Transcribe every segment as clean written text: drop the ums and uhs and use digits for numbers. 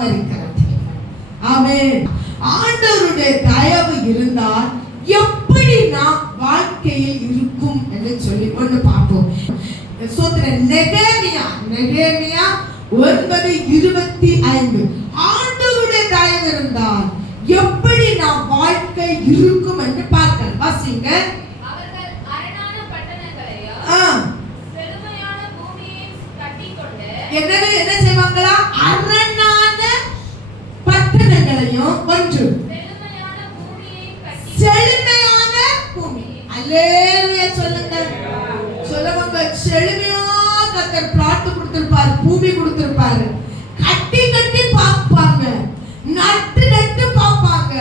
பராமரிக்கிறது. ஆமென். ஆண்டவருடைய தயவு இருந்தால் எப்படி நாம் வாழ்க்கையில் இருக்கும் என்று சொல்லி கொண்டு பார்ப்போம். நெகேமியா 9:25 ஆண்டவருடைய தயவு இருந்தால் எப்படி நாம் வாழ்க்கை இருக்கும் என்று பார்க்கலாம். வாசிங்க. அவர்கள் அரணான பட்டணங்களையும் செழுமையான பூமியையும் கட்டிக்கொண்டு என்ன செய்வாங்களா? அரணான பட்டணங்களையும் ஒன்று செழுமையான பூமி. அல்லேலூயா சொல்லுங்க. சொல்லுவாங்க செழுமையா கர்த்தர் பிளாட் கொடுத்திருப்பாரு, பூமி கொடுத்திருப்பாரு. கட்டி கட்டி பார்ப்பாங்க, நட்டு நட்டு பார்ப்பாங்க.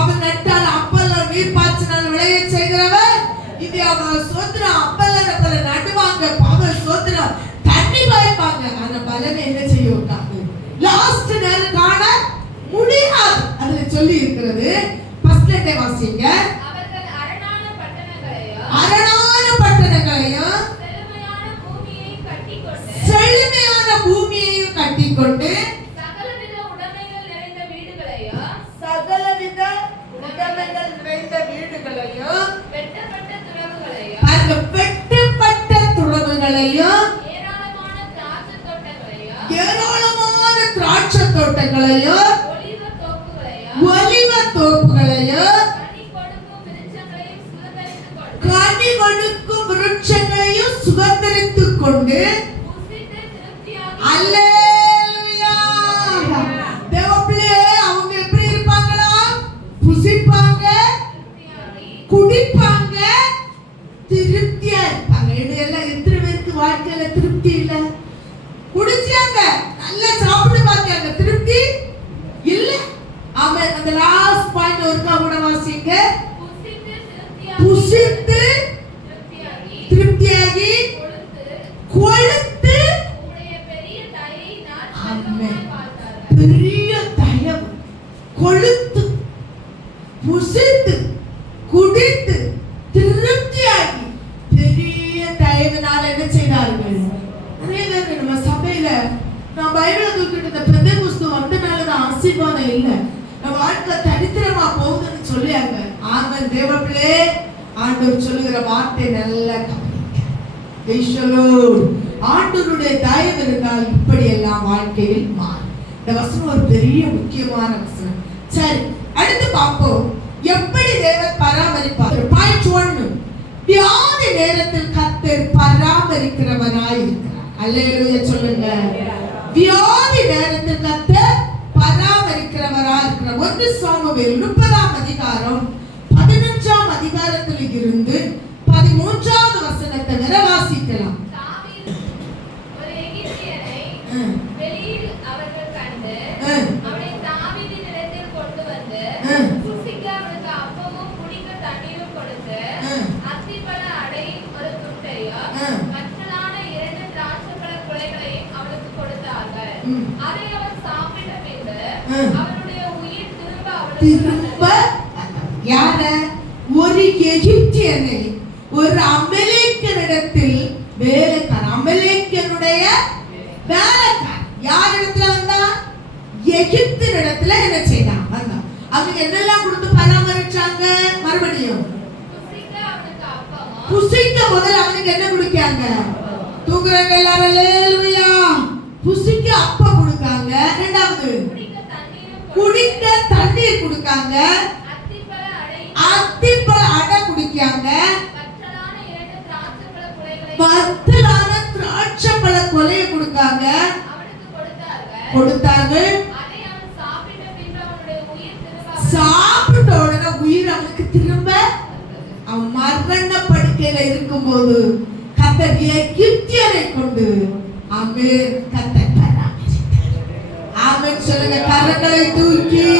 அவன் நட்டால் அப்பல்ல நீர் பாய்ச்சினால் விளைய செய்கிறவர் இது அவன் சோத்திரம். அப்பல்ல நடுவாங்க, அவன் சோத்திரம் தண்ணி பாய்ப்பாங்க. அந்த பலனை என்ன செய்யும்? லாஸ்ட் நேரம் காண முடியாது. அதுல சொல்லி இருக்கிறது. ஃபர்ஸ்ட் டே வாசிங்க. அவர்கள் அரணான பட்டணங்களையும் செழுமையான பூமியையும் கட்டிக்கொண்டு சகலவித உடைமைகள் நிறைந்த வீடுகளையும் வெட்டப்பட்ட துறவுகளையும் ஏராளமான திராட்சை தோட்டங்களையும் ஒலிவ தோப்புகளையும் கனி கொடுக்கும் விருட்சங்களையும் சுதந்தரித்துக் கொண்டு அல்லேலூயா. தேவப்பிள்ளையே, அவங்க எப்படி இருப்பாங்களா? புசிப்பாங்க, குடிப்பாங்க, திருப்தியா இருப்பாங்க. இதெல்லாம் எத்தனை பேருக்கு வாழ்க்கையில திருப்தி இல்ல? குடிச்சாங்க, நல்லா சாப்பிட்டு பார்த்தாங்க, திருப்தி இல்ல. ஆமென். அந்த லாஸ்ட் பாயிண்ட் ஒருக்கா கூட வாசிங்க. புசித்து திருப்தியாகி கொழுத்து பெரிய தயவு, கொழுத்து, புசித்து குடித்து திருப்தியாகி பெரிய தயவினால என்ன செய்தார்கள்? நிறைய பேர் நம்ம சபையில நான் பைபிளை தூக்கிட்டு இந்த பெந்தேகோஸ்து வந்தனாலதான் ஆசீர்வாதம் இல்லை, நம்ம வாழ்க்கை தரித்திரமா போகுதுன்னு சொல்லியாங்க. ஆமென். தேவப்பிள்ளே, ஆண்டவர் சொல்லுகிற வார்த்தை நல்ல ஆண்டவருடைய தயவு இருந்தால் இப்படி எல்லாம் வாழ்க்கையில் மாறும். இந்த வசனம் ஒரு பெரிய முக்கியமான வசனம். சரி, அடுத்து பார்ப்போம் எப்படி தேவன் பராமரிப்பார். பாயிண்ட் 1, வியாதி நேரத்தில் கர்த்தர் பராமரிக்கிறவராய் இருக்கிறார். அல்லேலூயா சொல்லுங்க. வியாதி நேரத்தில் கர்த்தர் பராமரிக்கிறவராய் இருக்கிறார். 1 சாமுவேல் 30 அதிகாரத்தில் இருந்து 13வது வசனத்தை வரை வாசிக்கலாம். ஒரு எகிப்தியனை வெளியில் அவர்கள் கண்டு அவனை தாவீதினிடத்தில் கொண்டு வந்து புசிக்க அவனுக்கு அப்பமும் குடிக்க தண்ணீரும் கொடுத்து அத்திப்பழ அடை ஒரு துண்டையும் மற்றலான 2 திராட்சைப்பழ குலைகளையும் அவனுக்கு கொடுத்தார்கள். அதை அவன் சாப்பிட்ட பின்பு அவனுடைய உயிர் திரும்ப யார? ஒரு எகிப்தியனை ஒரு அமலேக்கியனிடத்தில் வேலைக்காரன், அமலேக்கியனுடைய வேலைக்காரன் யார் இடத்துல வந்தா? எகிப்தியனிடத்துல என்ன செய்தான்? வந்தான். அவங்க என்னெல்லாம் கொடுத்து பராமரிச்சாங்க? மறுபடியும் புசிக்க முதல்ல அவனுக்கு என்ன கொடுக்காங்க? தூக்குறாங்க எல்லாரும். அல்லேலூயா. புசிக்க அப்பம் கொடுக்காங்க. இரண்டாவது குடிக்க தண்ணீர் கொடுக்காங்க. அத்திப்பழ அடை குடிக்காங்க. பத்தலான திராட்சைப்பழ கொலையை கொடுக்காங்க, கொடுத்தார்கள். சாப்பிட்ட உடனே உயிர் அவனுக்கு திரும்ப அவன் மரண படுக்கையில இருக்கும்போது கர்த்தர் எகிப்தியரை கொண்டு ஆமென் கர்த்தர் பராமரித்தார். ஆமென் சொல்லுங்க. கரங்களை தூக்கி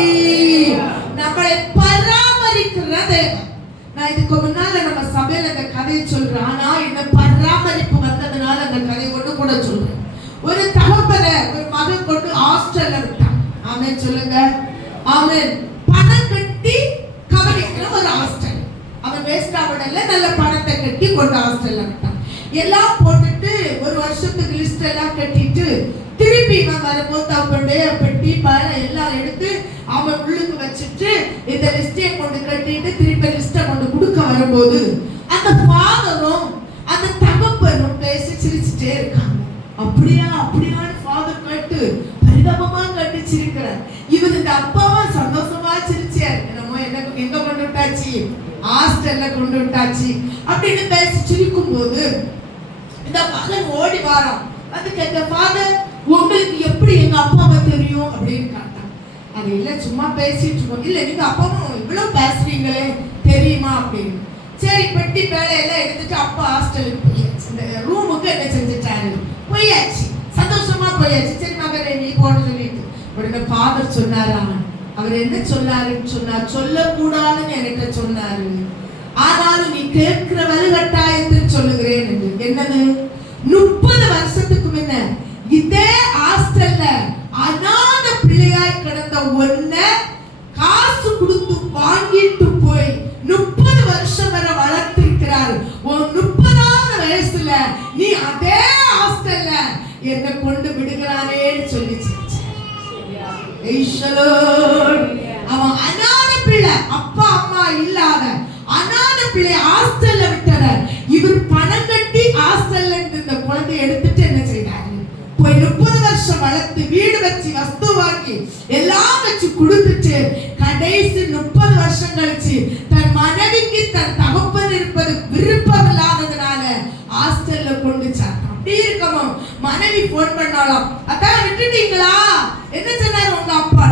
நம்மளை பராமரிக்கிற தேவன். நான் இதுக்கு முன்னால நம்ம சபையில இந்த கதையை சொல்றேன். ஆனா இந்த பராமரிப்பு வந்ததுனால அந்த கதையை ஒண்ணு கூட சொல்றேன். ஒரு தகப்பனை ஒரு மகன் கொண்டு ஹாஸ்டல்ல விட்டான். ஆமென் சொல்லுங்க. ஆமென். பணம் கட்டி கவனிக்கிற ஒரு ஹாஸ்டல். அவன் வேஸ்டா விடல, நல்ல பணத்தை கட்டி கொண்டு ஹாஸ்டல்ல விட்டான். எல்லாம் போட்டுட்டு ஒரு வருஷத்துக்கு லிஸ்ட் எல்லாம் கட்டிட்டு திருப்பி இவன் வரும்போது தவனுடைய பெட்டி பானை எல்லாம் எடுத்து அவன் உள்ளுக்கு வச்சுட்டு இந்த லிஸ்டை கொண்டு கட்டிட்டு திருப்பி லிஸ்டை கொண்டு கொடுக்க வரும்போது அந்த ஃபாதரும் அந்த தகப்பனும் பேசி சிரிச்சுட்டே இருக்காங்க. அப்படியா அப்படியான்னு ஃபாதர் கேட்டு பரிதாபமா கட்டி சிரிக்கிறார். இவர் இந்த அப்பாவா சந்தோஷமா சிரிச்சார். என்னமோ என்ன எங்க கொண்டு விட்டாச்சு, ஹாஸ்டல்ல கொண்டு விட்டாச்சு அப்படின்னு பேசி சிரிக்கும் போது இந்த மகன் ஓடி வாரான். அது கேட்க, ஃபாதர் உங்களுக்கு எப்படி எங்க அப்பாவை தெரியும் அப்படின்னு கேட்டான். அது இல்ல சும்மா பேசிட்டு இருக்கோம். இல்ல நீங்க அப்பாவும் இவ்வளவு பேசுறீங்களே தெரியுமா அப்படின்னு. சரி பெட்டி பேலையெல்லாம் எடுத்துட்டு அப்பா ஹாஸ்டலுக்கு போயாச்சு. இந்த ரூமுக்கு என்ன செஞ்சுட்டாரு, போயாச்சு, சந்தோஷமா போயாச்சு. சரி மகனே நீ போன சொல்லிட்டு உடனே ஃபாதர் சொன்னாரா, அவர் என்ன சொன்னாருன்னு சொன்னார், சொல்லக்கூடாதுன்னு என்கிட்ட சொன்னாரு, ஆனாலும் நீ கேட்கிற வலுக்கட்டாயத்தில் சொல்லுகிறேன் என்று. என்னது, 30 வருஷத்துக்கு முன்ன இதே ஹாஸ்டல்ல அநாத பிள்ளையாய் கிடந்த ஒன்ன காசு கொடுத்து வாங்கிட்டு போய் 30 வருஷம் வரை வளர்த்திருக்கிறார். 30வது வயசுல நீ அதே ஹாஸ்டல்ல என்ன கொண்டு விடுகிறானேன்னு சொல்லிச்சு. அவன் அநாத பிள்ளை, அப்பா அம்மா இல்லாத அநாத பிள்ளை ஹாஸ்டல்ல விட்டார். இவர் பணம் கட்டி ஹாஸ்டல்ல இருந்து இந்த குழந்தையை எடுத்துட்டு என்ன செய்தாரு, போய் 30 வருஷம் வளர்த்து வீடு வச்சு வஸ்து வாங்கி எல்லாம் வச்சு கொடுத்துட்டு கடைசி 30 வருஷம் கழிச்சு தன் மனைவிக்கு தன் தகப்பன் இருப்பது விருப்பம் இல்லாததுனால ஹாஸ்டல்ல கொண்டு சாத்தான். அப்படி இருக்கணும். மனைவி போன் பண்ணாலும் அதான் விட்டுட்டீங்களா, என்ன சொன்னாரு உங்க அப்பா,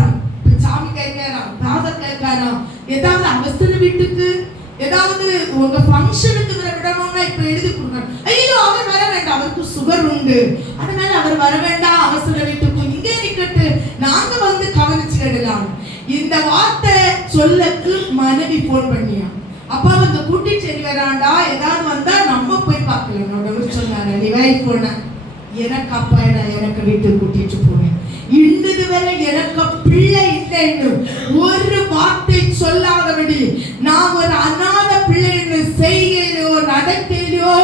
சாமி கேட்கிறான், தாசர் கேட்கிறான், ஏதாவது அவசர வீட்டுக்கு ஏதாவது உங்க ஃபங்க்ஷனுக்கு விடணும்னா இப்ப எழுதி கொடுக்கணும். ஐயோ அவர் வர வேண்டாம், அவருக்கு சுகர் உண்டு, அதனால அவர் வர வேண்டாம், அவசர வீட்டுக்கு இங்கே நிக்கட்டு, நாங்க வந்து கவனிச்சுடலாம். இந்த வார்த்தை சொல்லக்கு மனைவி போன் பண்ணியா, அப்பா வந்து கூட்டிட்டு சரி வராண்டா, ஏதாவது வந்தா நம்ம போய் பார்க்கலாம் சொன்னாரு. நீ வேலைக்கு போன, எனக்கு அப்பா எனக்கு வீட்டுக்கு கூட்டிட்டு போனேன். இன்னது வரை எனக்கு பிள்ளை இல்லைன்னு ஒரு வார்த்தை சொல்லாதபடி நான் ஒரு அநாத பிள்ளைன்னு செய்கையிலோ நடக்கையிலோ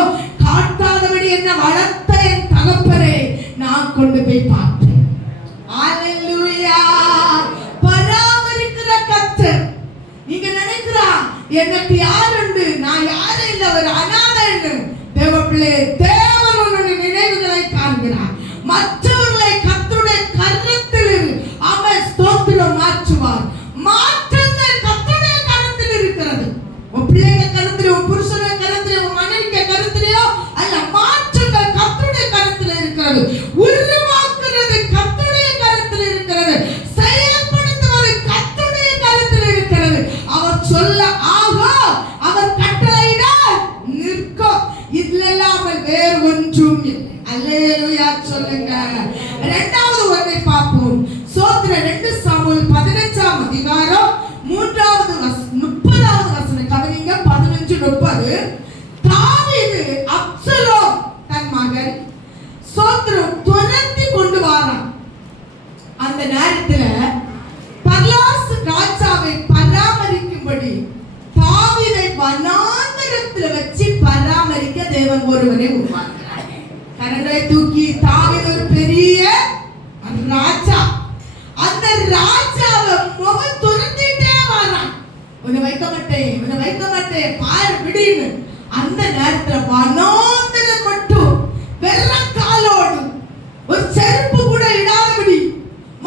காட்டாதபடி என்ன வளர்த்த என் தகப்பனை நான் கொண்டு போய் பார்த்தேன். அல்லேலூயா. பராமரிக்கிற கர்த்தர். நீங்க நினைக்கிறா எனக்கு யார் உண்டு, நான் யாரும் இல்லை, ஒரு அநாதன்னு. தேவ பிள்ளை, தேவன் உன்னுடைய நினைவுகளை காண்கிறார். மற்றவர்களை கர்த்தருடைய கரத்தில் அவர் ஸ்தோத்திரம் மாற்றுவார். மாற்றங்கள் கர்த்தருடைய கரத்தில் இருக்கிறது. உன் பிள்ளைங்க கருத்திலோ, உன் புருஷனுடைய கருத்திலோ, உன் மனைவிக்கு கருத்திலையோ அல்ல, மாற்றங்கள் கர்த்தருடைய கருத்தில் இருக்கிறது. உருவாக்குறது கர்த்தருடைய கருத்தில் இருக்கிறது. செயல்படுத்துவது கர்த்தருடைய கருத்தில் இருக்கிறது. அவர் சொல்ல ஆகும், அவர் கட்டளையிட நிற்கும். இதுல இல்லாமல் வேறு ஒன்றும் இல்லை. அல்லேலூயா சொல்லுங்க. இரண்டாவது ஒன்றை பார்ப்போம். சோத்திர 2 சாமுவேல் 15ஆம் அதிகாரம் 3வது 30வது வசனம் கவனிங்க. 15:30. தாவீது அப்சலோம் தன் மகன் சோத்திரம் துரத்தி கொண்டு வரான். அந்த நேரத்துல பர்லாஸ் ராஜாவை பராமரிக்கும்படி தாவீதை வனாந்தரத்துல வச்சு பராமரிக்க தேவன் ஒருவரை உருவாக்கினார். கரங்களை தூக்கி, தாவீது ஒரு பெரிய ராஜா. அந்த ராஜாவை முகம் துரத்திட்டே வரான். உன்னை வைக்க மாட்டேன், உன்னை வைக்க மாட்டேன், பாரு விடுன்னு. அந்த நேரத்துல வனாந்தரம் மட்டும் வெள்ளக்காலோடு ஒரு செருப்பு கூட இடாதபடி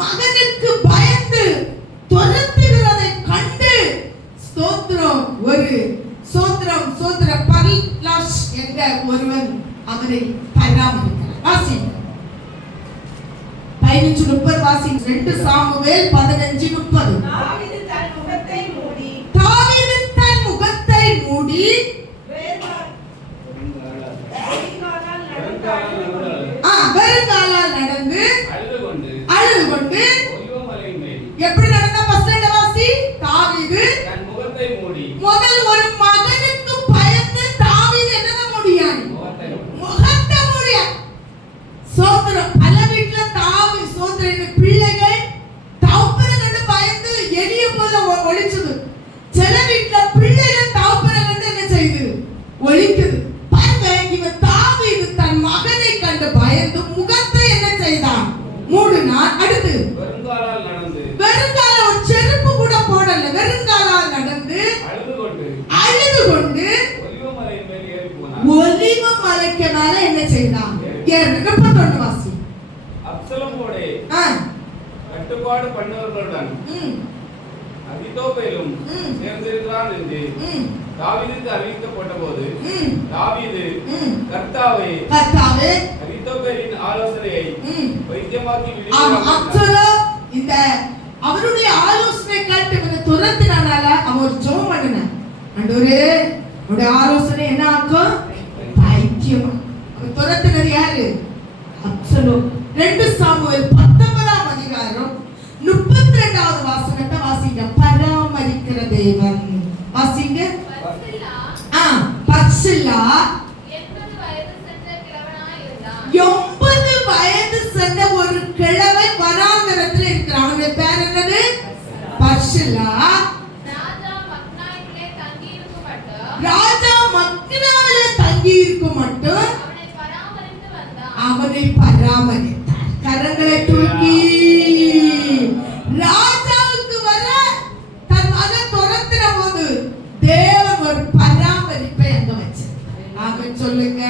மகனுக்கு பயந்து துரத்துகிறதை கண்டு ஸ்தோத்திரம் ஒரு சோத்திரம் சோத்திர பர்லாஸ் என்ற ஒருவன் அவரை பராமரிக்கிறார். வாசி 15:30 வாசி. 2 சாமுவேல் 15:30. தாவீது தன் முகத்தை மூடி வெறுங்காலால் நடந்து அழுது கொண்டு எப்படி நடந்த பஸ்ல வாசி. தாவீது தன் முகத்தை மூடி. முதல் ஒரு மகனுக்கு பயந்து தாவீது என்னத முடியாது, முகத்தை மூடிய. சோத்திரம். பல வீட்டுல தாவி சோத்திர பிள்ளைகள் தகப்பனை கண்டு பயந்து எளிய போல ஒழிச்சது. சில வீட்டுல பிள்ளைகள் தகப்பனை கண்டு என்ன செய்யுது, ஓடினான். அடுத்து வெறுங்காலால் நடந்து வெறுங்கால ஒரு செருப்பு கூட போடல, வெறுங்காலால் நடந்து அழுது கொண்டு ஒலிவமலையின் மேல் ஏறி போனான். ஒலிவ மலைக்கு மேல என்ன செய்தான்? ஏறு. 31 வாசி. அப்சலோமோடே கட்டுப்பாடு பண்ணவர்களுடன் அகித்தோப்பேலும் சேர்ந்திருக்கிறான் என்று தாவீதுக்கு அறிவிக்கப்பட்ட போது தாவீது கர்த்தாவே அகித்தோப்பேலின் ஆலோசனையை வைத்தியமாக்கி அப்சலோம் இந்த அவருடைய ஆலோசனை கேட்டு இவனை துரத்தினால அவன் ஒரு ஜெபம் பண்ணினான். ஆண்டவரே உடைய ஆலோசனை என்ன ஆக்கும்? பைத்தியமா. அவன் துரத்தினது யாரு? அப்சலோம். 2 சாமுவேல் 19ஆம் அதிகாரம் 32வது வசனத்தை வாசிங்க. பராமரிக்கிற தேவன். வாசிங்க. பர்சில்லா 80 வயது சென்ற கிழவனாய் இருந்தான். 80 வயது சென்ற ஒரு கிழவன் வனாந்தரத்தில் இருக்கிறான். அவனுடைய பேர் என்னது? பர்சில்லா. ராஜா மக்னாயிலே தங்கி இருக்கும் மட்டும் அவனை பராமரித்தார். கரங்களை தூக்கி ராஜாவுக்கு வர தன் மகன் துரத்தின போது தேவன் ஒரு பராமரிப்பை அங்க வச்சார். ஆமென் சொல்லுங்க.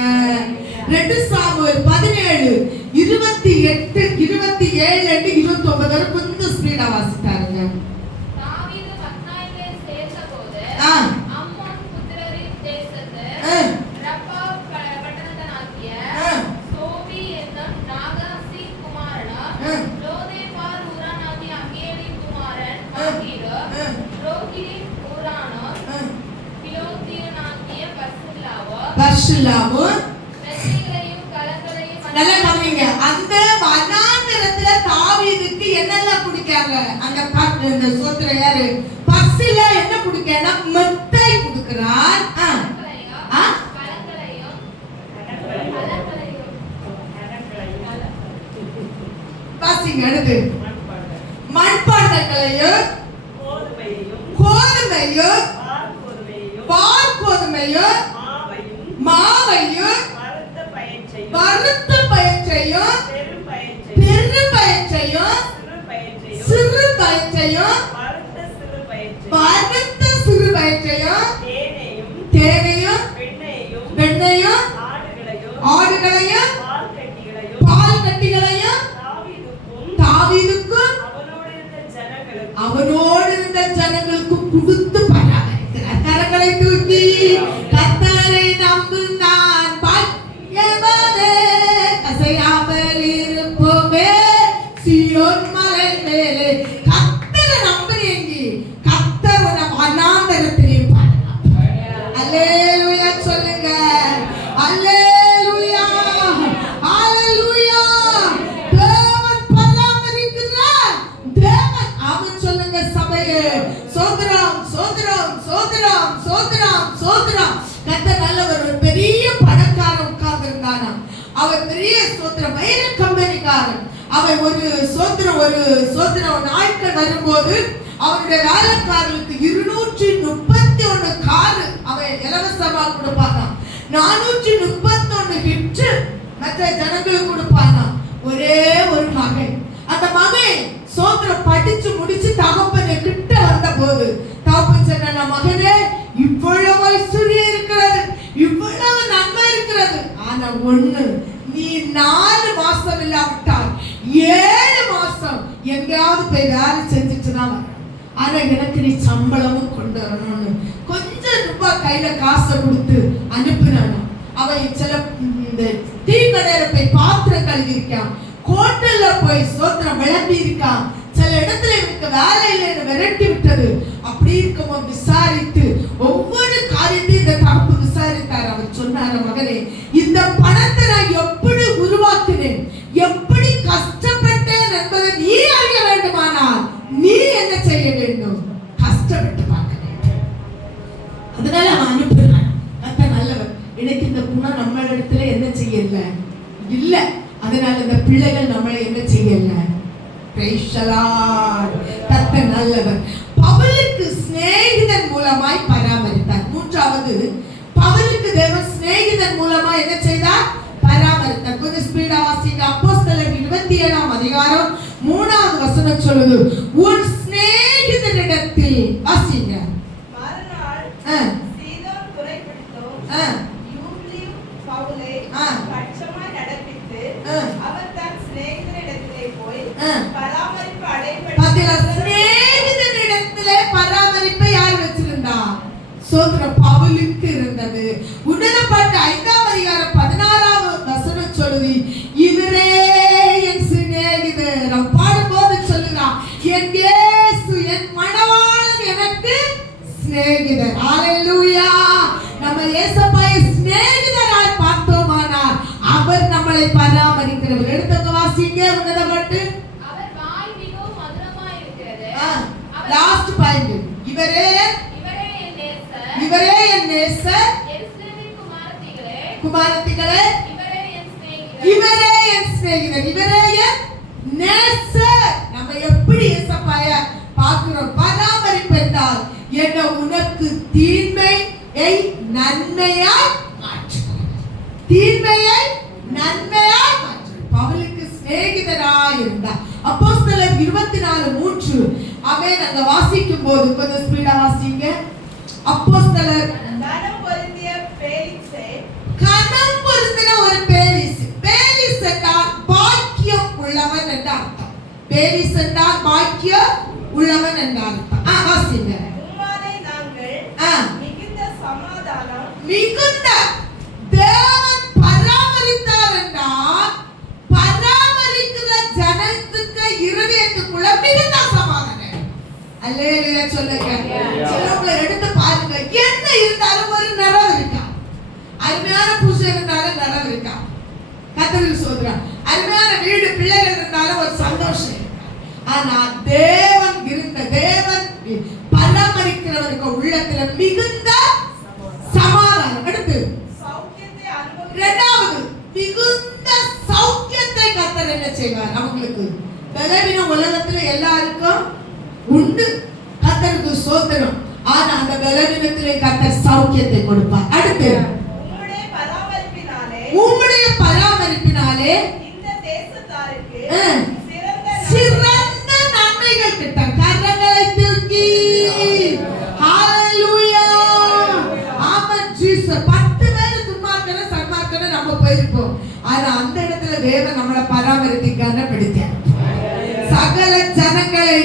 2 சாமுவேல் 17 28 27 29 கொஞ்சம் ஸ்பீடா வாசித்தாருங்க. தாவீது மக்னாயிலே சேர்ந்தபோது அம்மோன் புத்திரரின் தேசத்து ரப்பா பட்டணத்தானாகிய சோபி என்னும் நாகாசி குமாரன் லோதேபார் ஊரானாகிய அங்கேலின் குமாரன் மகீர் ரோகிலின் ஊரானான் பிலோத்தியனாகிய பர்சில்லாவோ வெற்றிகளையும் கலங்களையும் நல்லா கவனிங்க. அந்த வனாந்தரத்துல தாவீதுக்கு என்னெல்லாம் குடிக்காங்க? அந்த சோத்திர யாரு? பர்சில்லா என்ன குடிக்கனா? மெத்தை குடுக்குறார். வாசிங்க. அடுத்து மண்பாண்டங்களையும் கோதுமையும் பார்கோதுமையும் மாவையும் வறுத்த பயிற்சையும் பெரு பயிற்சையும் சிறு பயிற்சையும் வறுத்த சிறு பயிற்சையும் தேனையும் வெண்ணையும் ஆடுகளையும் பால் கட்டிகளையும் தாவீதுக்கும் அவனோடு இருந்த ஜனங்களுக்கும் கொடுத்து பராமரிக்கிறார். கரங்களை தூக்கி கர்த்தரை நம்புகிறான் பாக்கியவானே, அசையாமல் இருப்போமே சீயோன் மலை மேலே. கர்த்தரை நம்புறீங்க, கர்த்தர் உன்னை வனாந்தரத்திலே பாதுகாப்பார். அல்லேலூயா சொல்லுங்க. அல்லேலூயா அல்லேலூயா. தேவன் பராமரிக்கிறார். தேவன் ஆமென் சொல்லுங்க சபையே. சோதரம் சோதரம் சோதரம் சோதரம் சோதரம். கர்த்தர் நல்லவர். ஒரு பெரிய பணக்காரன் உட்கார்ந்து இருந்தானா. அவர் பெரிய சோதரம் வைர கம்பெனிக்காரன். அவன் ஒரு சோதரம் நாட்கள் வரும்போது அவனுடைய வேலைக்காரர்களுக்கு 231 கார் அவன் இலவசமா கொடுப்பாங்க. 431 ஹிட் மற்ற ஜனங்களுக்கு கொடுப்பாங்க. ஒரே ஒரு மகன். அந்த மகன் சோதரம் படிச்சு முடிச்சு தகப்பனை கிட்ட வந்த போது தகப்பன் சொன்ன, மகனே இவ்வளவு ஐஸ்வர்யம் இருக்கிறது, இவ்வளவு நன்மை இருக்கிறது, ஆனா ஒண்ணு, நீ 4 மாசம் இல்லாவிட்டால் 7 மாசம் எங்கேயாவது போய் வேலை செஞ்சுட்டுதான் வர. ஆனா எனக்கு நீ சம்பளமும் கொண்டு வரணும்னு கொஞ்சம் ரூபாய் கையில காசை கொடுத்து அனுப்பினானா. அவன் சில இந்த டீ கடையில போய் பாத்திரம் கழுவி இருக்கான், ஹோட்டல்ல போய் சோத்திரம் விளம்பி இருக்கான், சில இடத்துல இவனுக்கு வேலை இல்லைன்னு விரட்டி விட்டது. அப்படி இருக்கும்போது விசாரித்து ஒவ்வொரு காரியத்தையும் இந்த தகப்பு விசாரித்தார். அவர் சொன்னார், மகனே இந்த பணத்தை நான் எப்படி உருவாக்கினேன், எப்படி கஷ்டப்பட்டேன் என்பதை நீ அறிய வேண்டுமானால் நீ என்ன செய்ய வேண்டும்? கஷ்டப்பட்டு பார்க்க வேண்டும். அதனால அவன் அனுப்புறான். கர்த்தர் நல்லவர். எனக்கு இந்த குணம் நம்ம இடத்துல என்ன செய்யல இல்ல. அதனால இந்த பிள்ளைகள் நம்மளை என்ன செய்யல. கர்த்தர் நல்லவர். பவுலுக்கு சிநேகிதன் மூலமாய் பராமரித்தார். 3வது, பவுலுக்கு தேவன் சிநேகிதன் மூலமா என்ன செய்தார்? பராமரித்தார். கொஞ்சம் ஸ்பீடா வாசிங்க. அப்போஸ்தலர் 27ஆம் அதிகாரம் வசனம் சொல்லுது, உன் சிநேகிதனிடத்தில் வாசிங்க. மறுநாள் சீதோன் துரைப்பிடித்தோம் யூலியு பவுலை பட்சமாய் நடப்பித்து அவர் தன் சிநேகிதனிடத்திலே போய் பராமரிப்பு சிநேகிதனிடத்திலே பராமரிப்பை யார் வச்சிருந்தா? சோதரம் பவுலுக்கு இருந்தது. உன்னதப்பட்ட 5ஆம் அதிகாரம் 16ஆம் வசனம் சொல்லுது, இவரே என் சிநேகிதர். நாம் பாடும்போது சொல்லுகிறான், என் இயேசு என் மணவாளன் எனக்கு சிநேகிதர். ஹalleluya. நம்ம இயேசுவை சிநேகிதராய் பார்த்தோமானால் அவர் நம்மளை பராமரிக்கிறவர். எடுத்துக்க வாசிங்க உன்னதப்பட்டு. அவர் வாய் மிகவும் மதுரமாய் இருக்கிறது. Last point. இவரே என் நேசர், எருசலேமின் குமாரத்திகளே, இவரே என் சிநேகிதர், இவரே என் நேசர். நம்ம எப்படி இயேசுவைய பார்க்கிறோம்? பராமரிப்பு என்றால் என்ன? உனக்கு தீமையை நன்மையாய் மாற்றுகிறது. தீமையை நன்மையாய் மாற்றுகிறது. பவுலுக்கு சிநேகிதராய் இருந்தார். அப்போஸ்தலர் 24:3 ஆமென். அங்க வாசிக்கும் போது கொஞ்சம் ஸ்பீடா வாசிங்க. அப்போஸ்தலர் கனம் பொருந்திய பேலிக்ஸே, கனம் பொருந்தின ஒரு பேலிஸ். பேலிஸ் என்றால் பாக்கியம் உள்ளவன் என்ற அர்த்தம். பேலிஸ் என்றால் பாக்கியம் உள்ளவன் என்ற அர்த்தம். வாசிங்க. உம்மாலே நாங்கள் மிகுந்த சமாதானம், மிகுந்த தேவன் பராமரித்தார் என்றால் பராமரிக்கிற ஜனத்துக்கு இருதயத்துக்குள்ள மிகுந்த சமாதானம். அல்லேலூயா சொல்லுங்க. சிலவங்களை எடுத்து பாருங்க, என்ன இருந்தாலும் ஒரு நிறம் இருக்கா. அருமையான பூசை இருந்தாலும் நிறம் இருக்கா. கர்த்தருக்கு ஸ்தோத்திரம். அருமையான வீடு பிள்ளைகள் இருந்தாலும் ஒரு சந்தோஷம் இருக்கா. ஆனா தேவன் பராமரிக்கிறவருக்கு உள்ளத்துல மிகுந்த சமாதானம். அடுத்து சௌக்கியத்தை அனுபவிக்க, இரண்டாவது மிகுந்த சௌக்கியத்தை கர்த்தர் என்ன செய்வார்? அவங்களுக்கு பலவீனம் உலகத்துல எல்லாருக்கும் உண்டு. கர்த்தருக்கு ஸ்தோத்திரம். ஆனா அந்த பலவீனத்திலே கர்த்தர் சௌக்கியத்தை கொடுப்பார். அடுத்து உம்முடைய பராமரிப்பினாலே இந்த தேசத்தாருக்கு சிறந்த நன்மைகள் கிட்டும். கரங்களை தூக்கி ஹalleluya. ஆமென் ஜீசஸ். 10 பேர் துன்மார்க்கன சன்மார்க்கன நம்ம போயிருப்போம். ஆனா அந்த இடத்துல தேவன் நம்மளை பராமரித்து கனப்படுத்தினார். சகல ஜனங்களை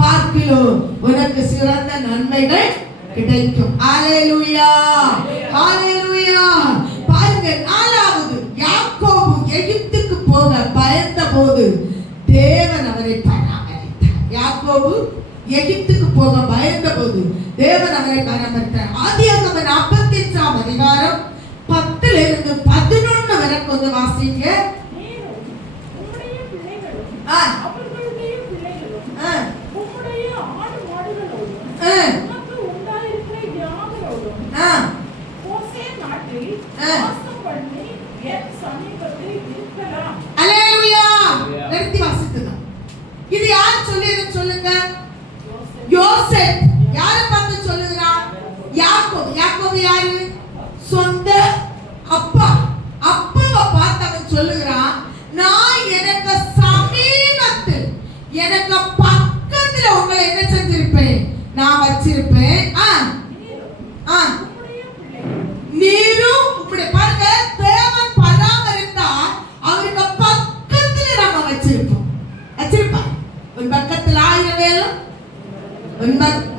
பார்க்கிலும் உனக்கு சிறந்த நன்மைகள் கிடைக்கும். ஹalleluya. ஹalleluya. பாருங்க, 4வது யாக்கோபு எகிப்துக்கு போக பயந்தபோது தேவன் அவரை பராமரித்தார். யாக்கோபு எகிப்துக்கு போக பயந்தபோது தேவன் அவரை பராமரித்தார். ஆதியாகமம் 45ஆம் அதிகாரம் 10 to 11 வரை கொஞ்சம் வாசிங்க. இது யார் சொல்லியது சொல்லுங்க? யோசேப். யாரை பார்த்து சொல்லுகிறார்? யாக்கோபு. யாக்கோபு யாரு? சொந்த அப்பா. அப்பாவை பார்த்து அவன் சொல்லுகிறான், நான் எனக்கு சமீபத்தில் எனக்கு பக்கத்துல உங்களை என்ன செஞ்சிருப்பேன்? நான் வச்சிருப்பேன். நீரும் இப்படி பாருங்க, தேவன் பராமரித்தால் அவருக்கு பக்கத்துல நம்ம வச்சிருப்போம். வச்சிருப்பான். ஒரு பக்கத்தில் 1000 பேரும்,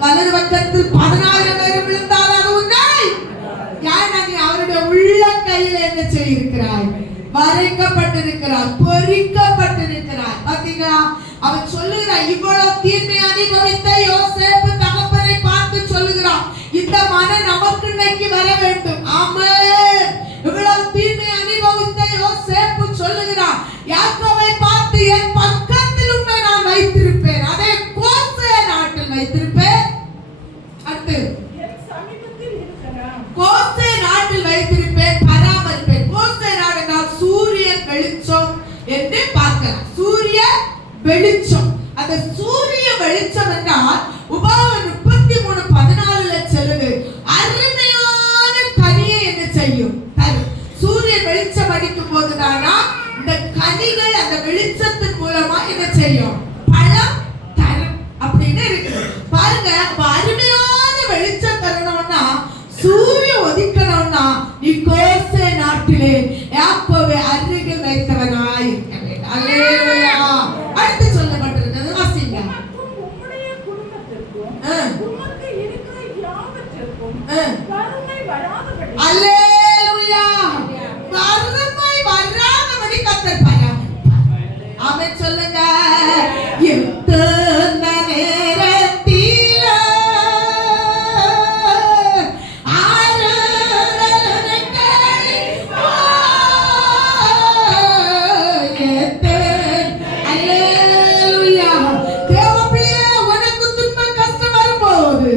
வலது பக்கத்தில் 10000 பேரும் விழுந்தால் அது உன்னை யார்? அவருடைய உள்ள கையில் என்ன செய்திருக்கிறாய்? வரைக்கப்பட்டிருக்கிறார், பொறிக்கப்பட்டிருக்கிறார். பாத்தீங்களா? அவன் சொல்லுகிறான், இவ்வளவு தீமை அனுபவித்த யோசேப்பு தகப்பனை பார்த்து சொல்லுகிறான், இந்த மனம் நமக்கு இன்னைக்கு வர வேண்டும். ஆமென். இவ்வளவு தீமை அனுபவித்த யோசேப்பு சொல்லுகிறான், யாக்கோபை பார்த்து என் பக்கத்தில் உன்னை நான் வைத்திருப்பேன், அதே கோசே நாட்டில் வைத்திருப்பேன். அடுத்து கோசே நாட்டில் வைத்திருப்பேன், பராமரிப்பேன். கோசே நாடு என்றால் சூரிய வெளிச்சம் என்று பார்க்கலாம். சூரிய வெளிச்சம். அந்த சூரிய வெளிச்சம் என்றால் உபாகமம் 33:14 சொல்லுது, அருமையான கனியை என்ன செய்யும்? தரும். சூரிய வெளிச்சம் அடிக்கும் போதுதானா இந்த கனிகள் அந்த வெளிச்சத்தின் மூலமா என்ன செய்யும்? பழம் இக்கோசே நாட்டிலே யாக்கோபை அருகில் வைத்தவனாய் இருக்க வேண்டும். அல்லேலூயா. அடுத்து சொல்லப்பட்டிருக்கிறது வாசிங்க. உம்முடைய குடும்பத்திற்கும் உமக்கு இருக்கிற யாவற்றிற்கும் வறுமை வராதபடி. அல்லேலூயா. வறுமை வராதபடி கர்த்தர் பராமரிப்பார். ஆமென் சொல்லுங்க. எத்தனை நேரத்தில ஆராதனை அல்லேலூயா. தேவப்பிள்ளையே, உனக்கு துன்பம் கஷ்டம் வரும்போது,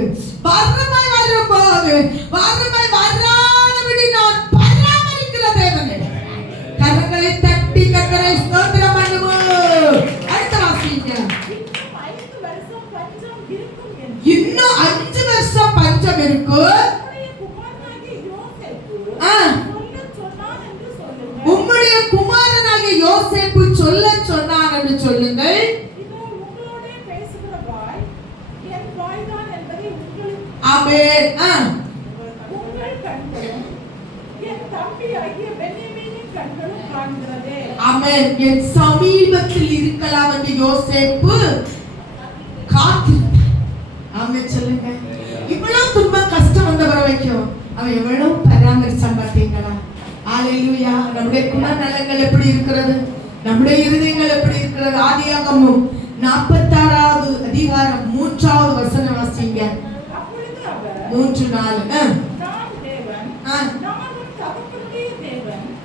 வறுமை வரும்போது, வறுமை வராதபடி நான் பராமரிக்கிற தேவனே. கரங்களை தட்டி கர்த்தரை ஸ்தோத்திரம் பண்ணுவோம். அடுத்த வாசிங்க. இன்னும் 5 வருஷம் பஞ்சம் இருக்கும். உம்முடைய குமாரனாகிய யோசேப்பு சொல்ல சொன்னான் என்று சொல்லுங்கள். ஆமென். ஆமென். என் சமீபத்தில் இருக்கலாம் என்று யோசேப்பு காத்திருந்தார். ஆமென் சொல்லுங்க. இவ்வளவு துன்பம் கஷ்டம் வந்த வரைக்கும் அவன் எவ்வளவு பராமரிச்சான் பார்த்தீங்களா? ஹalleluya. நம்முடைய குணநலங்கள் எப்படி இருக்கிறது? நம்முடைய இருதயங்கள் எப்படி இருக்கிறது? ஆதியாகமம் 46வது அதிகாரம் 3வது வசனம் வாசிங்க. 3:4.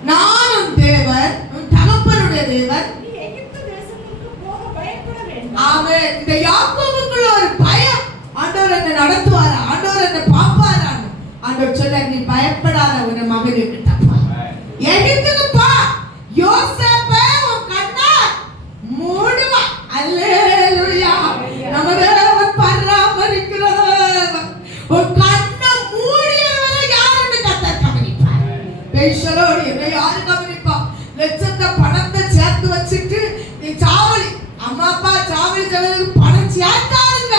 நானும் தேவன், உன் தகப்பனுடைய தேவன். ஆமென். இந்த யாக்கோபுக்குள்ள ஒரு பயம். ஆண்டவர் என்ன நடத்துவாரா? ஆண்டவர் என்ன பாப்பாரா? ஆண்டவர் சொல்ல, நீ பயப்படாத, உன் மகன் கிட்டப்பா, எகிப்துக்கு போ. யோசேப்பே, உன் கண்ணை மூடுவா. அல்லேலூயா. நம்ம தேவன் பராமரிக்கிறவர். உன் கண்ணை மூடியவரை யாருன்னு கர்த்தர் கவனிப்பார். பேசலோடு என்னை யாரு கவனிப்பா? லட்சத்தை பணத்தை சேர்த்து வச்சுட்டு நீ சாவலி, அம்மா அப்பா சாவலி ஜவலுக்கு பணம் சேர்த்தாருங்க,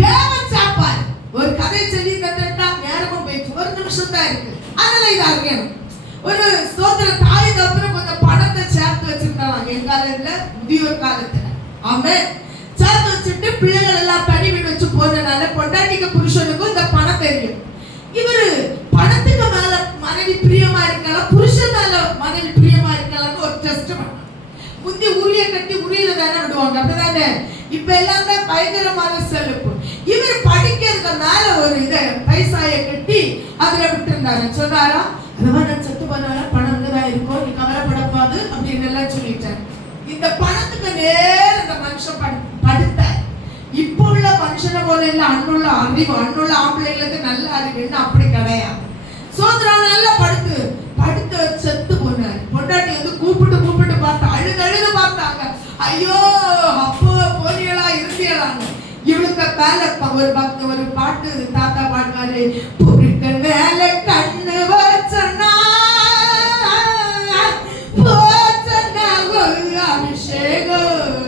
தேவன் சாப்பாரு. ஒரு கதை சொல்லி தந்துட்டா நேரமும் போயிடுச்சு, ஒரு நிமிஷம் தான் இருக்கு. அதனால இது அறியணும். ஒரு ஸ்தோத்திர தாய் தப்புறம் கொஞ்சம் பணத்தை சேர்த்து வச்சிருந்தாங்க என் காலத்துல, முதியோர் காலத்துல. ஆமென். சேர்த்து வச்சுட்டு பிள்ளைகள் எல்லாம் தனி வீடு வச்சு போறதுனால பொண்டாட்டிக்கு புருஷனுக்கும் இந்த பணம் தெரியும். இவரு பணத்துக்கு மேல மனைவி பிரியமா இருக்கலாம், புருஷன் மேல மனைவி பிரியமா இருக்கலாம்னு ஒரு டெஸ்ட் பண்ணாங்க. முந்தி உரிய கட்டி உரியில தானே விடுவாங்க, அப்படிதானே? இப்ப எல்லாம் தான் பயங்கரமான செலவு. இவர் படிக்கிறதுக்கு மேல ஒரு இத பைசாயை கட்டி அதுல விட்டு இருந்தாரு. சொன்னாரா, அதெல்லாம் நான் செத்து போனாலும் பணம் தான் இருக்கும், நீ கவலைப்படப்பாது அப்படின்னு எல்லாம் சொல்லிட்டாரு. இந்த பணத்துக்கு நேர இந்த மனுஷன் படுத்தார். இப்போ உள்ள மனுஷனை போல இல்ல, அண்ணுள்ள அறிவு, அண்ணுள்ள ஆம்பளைங்களுக்கு நல்ல அறிவுன்னு அப்படி கிடையாது. சோதரான நல்லா படுத்து செத்து போனார். பொண்டாட்டி வந்து கூப்பிட்டு பார்த்தா, அழுது பார்த்தாங்க. ஐயோ அப்போ போனியலா இருந்தியலாங்க. இவளுக்கு மேல ஒரு பாட்டு தாத்தா பாடுவாரு, பொருட்க மேல கண்ணு வச்சனா போச்சனா ஒரு அபிஷேகம்,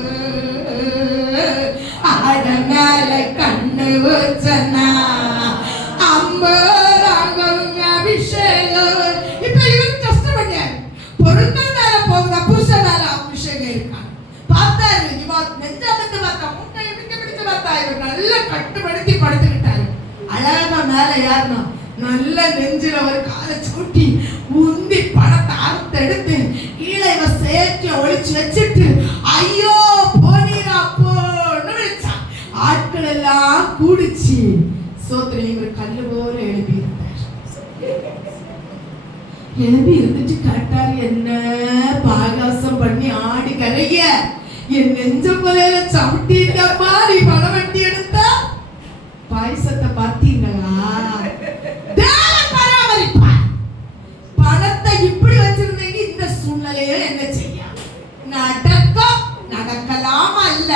ஆட மேல கண்ணு வச்சனா அபிஷேகம். இப்ப இவரு கஷ்டப்பட்டாரு. பொருட்கள் மேல போகுதா, புருஷன் மேல அபிஷேகம் இருக்கான். பார்த்தாரு, நெஞ்சாமத்து பார்த்தா, முட்டை பிடிச்சு பார்த்தா, இவர் நல்லா கட்டுப்படுத்தி படுத்துக்கிட்டாரு. அழகா மேல ஏறனா நல்ல நெஞ்சில ஒரு காலை சூட்டி உந்தி பணத்தை அறுத்தெடுத்து கீழே இவ சேர்த்து ஒழிச்சு வச்சுட்டு ஐயோ போனீரா போன்னு விழிச்சான். ஆட்கள் எல்லாம் கூடிச்சு. சோத்திரம் இவர் கல்லு போல எழுப்பி இருந்தார். எழுப்பி இருந்துட்டு கேட்டாரு, என்ன பாகாசம் பண்ணி ஆடி கரைய என் நெஞ்ச கொலையில சவிட்டிட்டப்பா, நீ பணம் வட்டி எடுத்தா பாயசத்தை பார்த்தீங்களா? தேவன் பராமரிப்பார். பணத்தை இப்படி வச்சிருந்தீங்க, இந்த சூழ்நிலையை என்ன செய்ய நடக்கலாம் அல்ல,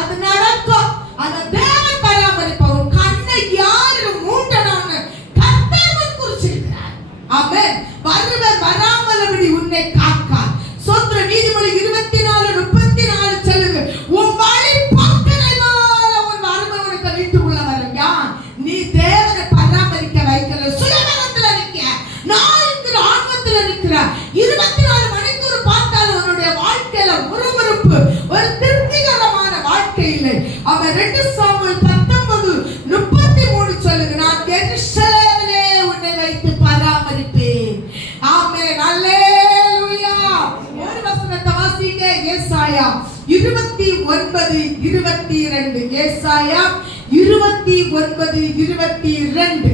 அது நடக்கும். அந்த தேவன் பராமரிப்பவர். கண்ணை யாரு மூண்டணும்னு கர்த்தர் குறிச்சிருக்கிறார். ஆமென். வருவர் வராமலபடி உன்னை காக்கார். சோத்திர நீதிமொழி 24:34 சொல்லுங்க, உன் வழி போக்கனை போல உன் வறுமை உனக்கு வீட்டுக்குள்ள வரும். யான் நீ தேவனை பராமரிக்க வைக்கல, சுயநலத்துல நிக்க. ஆமென். 2 சாமுவேல் 19:33 சொல்லுங்க, நான் எருசலேமிலே உன்னை வைத்து பராமரிப்பேன். ஆமென். அல்லேலூயா. ஒரு வசனத்தை வாசிங்க. ஏசாயா 29:22. ஏசாயா 29:22.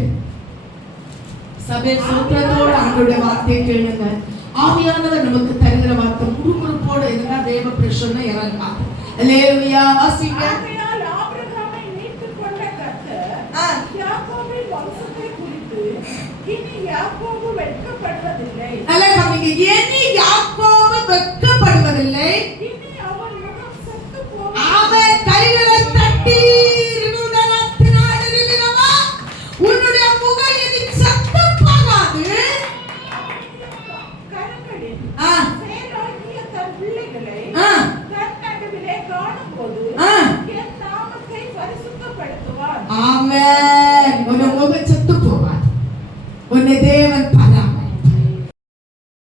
சபை சோத்திரத்தோடு ஆண்டவருடைய வார்த்தையை கேளுங்க. ஆவியானவர் நமக்கு தருகிற வார்த்தை முறுமுறுப்போடு இருந்தா தேவ பிரசன்னம் இறங்காது. அல்லேலூயா. வாசிங்க. ஆகையால் ஆபிரகாமை மீட்டுக் கொண்ட கர்த்தர் யாக்கோபின் வம்சத்தை குறித்து இனி யாக்கோபு வெட்கப்படுவதில்லை. அல்லேலூயா. இனி யாக்கோபு வெட்கப்படுவதில்லை.